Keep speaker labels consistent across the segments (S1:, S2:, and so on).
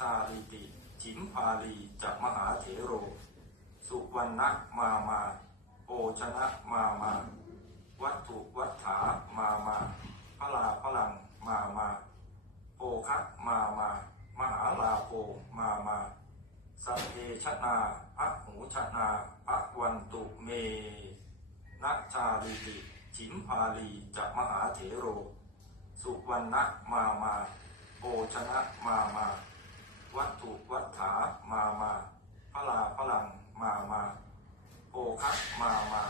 S1: จาริติ จิมพาลีจะมหาเถโร สุวรรณมามาโอชนะมามา วัตถุวัฏฐามามาพลาพลังมามาโอคะมามา มหาลาโปมามาสัพเพชนาอะหูชนาอะวันตุเมนัจจาริติจิมพาลีจะมหาเถโร สุวรรณมามาโอชนะมามา วัตถุวัฏฐามามาพลาพลังมามาโอคะมามา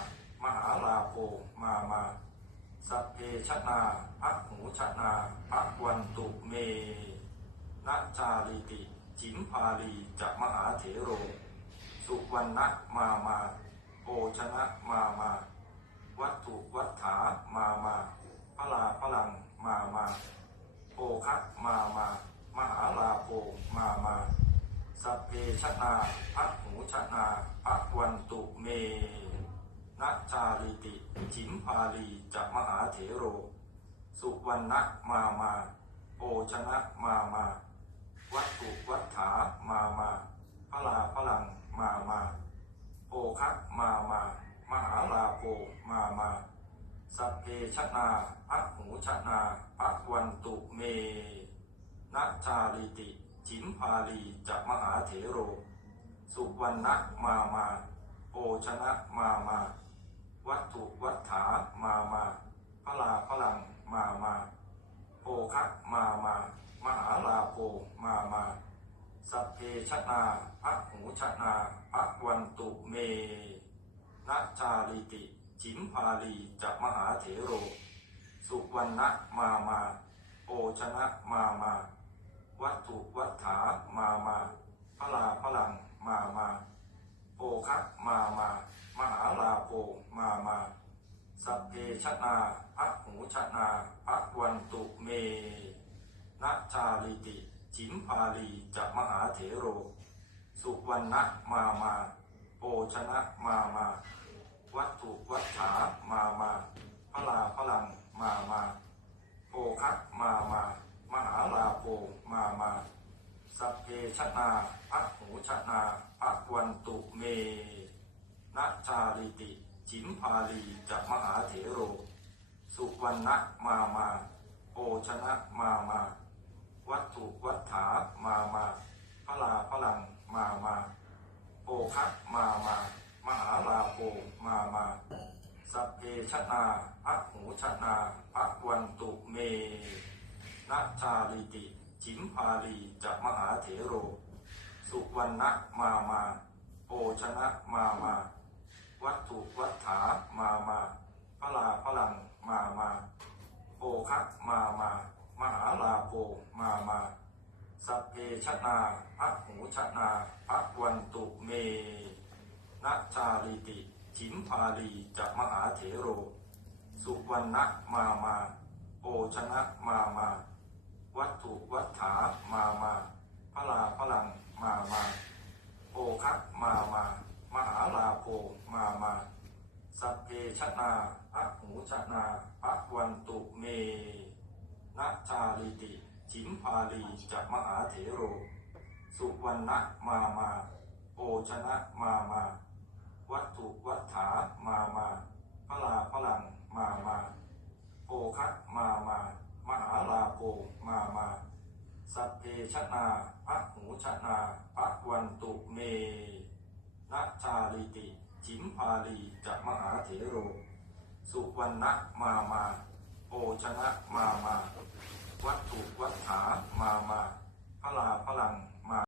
S1: มหาลาโปมามาสัพเพชนาอะหูชนาอะวันตุเมนัจาริติ จิมพาลีจะมหาเถโร สุวรรณมามาโอชนะมามา วัตถุวัฏฐามามาพลาพลังมามาโอคะมามา มหาลาโปมามาสัพเพชนาอะหูชนาอะวันตุเมนัจาริติจิมพาลีจะมหาเถโร สุวรรณมามาโอชนะมามา วัตถุวัฏฐามามาพลาพลังมามาโอคะมามามหาลาโปมามาสัพเพชนาอะหูชนาอะวันตุเม นัจจาริติจิมพาลีจะมหาเถโร สุวรรณมามาโอชนะมามา วัตถุวัฏฐามามาพลาพลังมามาโอคะมามา มหาลาโปมามาสัพเพชนาอะหูชนาอะวันตุเมนัจจาริติจิมพาลีจะมหาเถโร สุวรรณมามา โอชนะมามา วัตถุวัฏฐามามาพลาพลังมามาโอคะมามา มหาลาโปมามาสัพเพชนาอะหูชนาอะวันตุเมนัจจาริติ จิมพาลีจะมหาเถโร สุวรรณะมามาโอชนะมามา วัตถุวัฏฐามามาพลามา โอคะมามา มหาลาโปมามา สัพ เพชนาอะหูชนาอะวันตุเมนัจจาริติ จิมพาลีจะมหาเถโร สุวรรณมามา โอชนะมามา วัตถุวัฏฐามามาพลาพลังมามาโอคะมามามหาลาโปมามาสัพเพชนาอะหูชนาอะวันตุเมนัจจาริติ จิมพาลีจะมหาเถโร สุวรรณมามาโอชนะมามา วัตถุวัฏฐามามาพลาพลังมามาโอคะมามา มหาลาโปมามาสัพเพชนาอะหูชนาอะวันตุเมนัจจาริติจิมพาลีจะมหาเถโร สุวรรณมามา โอชนะมามา วัตถุวัฏฐามามาพลาพลังมามาโอคะมามามหาลาโปมามาสัพเพชนาอะหูชนาอะวันตุเมนัจจาริติจิมพาลีจะมหาเถโร สุวรรณมามาโอชนะมามา วัตถุวัฏฐามามา สัพเพชนาพระหูชนาพระวันตุเมนัชาลิติ จิมพาลีจะมหาเถโร สุวรรณมามาโอชนะมามา วัตถุวัฏฐามามาพระลาพลังมา